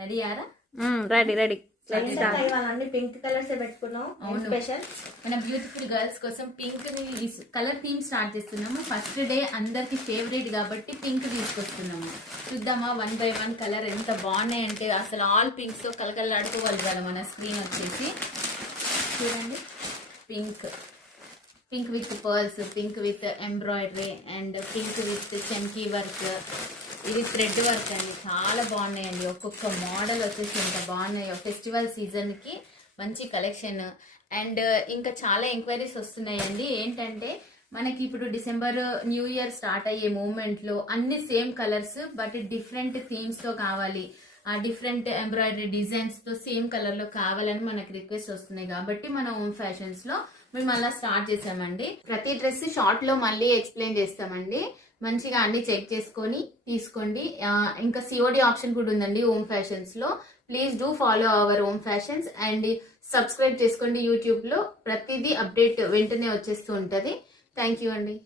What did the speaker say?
Ready యారా? Ready ఇవన్నీ pink colours పెట్టుకున్నాం. Special మన బ్యూటిఫుల్ గర్ల్స్ కోసం పింక్ ని కలర్ థీమ్ స్టార్ట్ చేస్తున్నాము. ఫస్ట్ డే అందరికి ఫేవరెట్ కాబట్టి పింక్ తీసుకొస్తున్నాము. చూద్దామా 1 by 1 కలర్ ఎంత బాగున్నాయి అంటే అసలు ఆల్ పింక్స్ తో కలకలలాడుకోవాలి కదా. మన స్క్రీన్ వచ్చేసి చూడండి, pink with pearls, pink with embroidery and pink with చెంకీ వర్క్. ఇది థ్రెడ్ వర్క్ అండి, చాలా బాగున్నాయండి. ఒక్కొక్క మోడల్ వచ్చేసి ఎంత బాగున్నాయో. ఫెస్టివల్ సీజన్కి మంచి కలెక్షన్. అండ్ ఇంకా చాలా ఎంక్వైరీస్ వస్తున్నాయండి. ఏంటంటే మనకి ఇప్పుడు డిసెంబర్ న్యూ ఇయర్ స్టార్ట్ అయ్యే మూమెంట్లో అన్ని సేమ్ కలర్స్ బట్ డిఫరెంట్ థీమ్స్తో కావాలి, డిఫరెంట్ ఎంబ్రాయిడరీ డిజైన్స్తో సేమ్ కలర్లో కావాలని మనకి రిక్వెస్ట్ వస్తున్నాయి. కాబట్టి మన ఓన్ ఫ్యాషన్స్లో మేము అలా స్టార్ట్ చేసామండి. ప్రతి డ్రెస్ షార్ట్లో మళ్ళీ ఎక్స్ప్లెయిన్ చేస్తామండి. మంచిగా అన్ని చెక్ చేసుకొని తీసుకోండి. ఇంకా సిఓడి ఆప్షన్ కూడా ఉందండి ఓమ్ ఫ్యాషన్స్ లో. Please do follow our ohm fashions and subscribe చేసుకోండి యూట్యూబ్ లో. ప్రతిదీ అప్డేట్ వెంటనే వచ్చేస్తూ ఉంటది. థ్యాంక్ యూ అండి.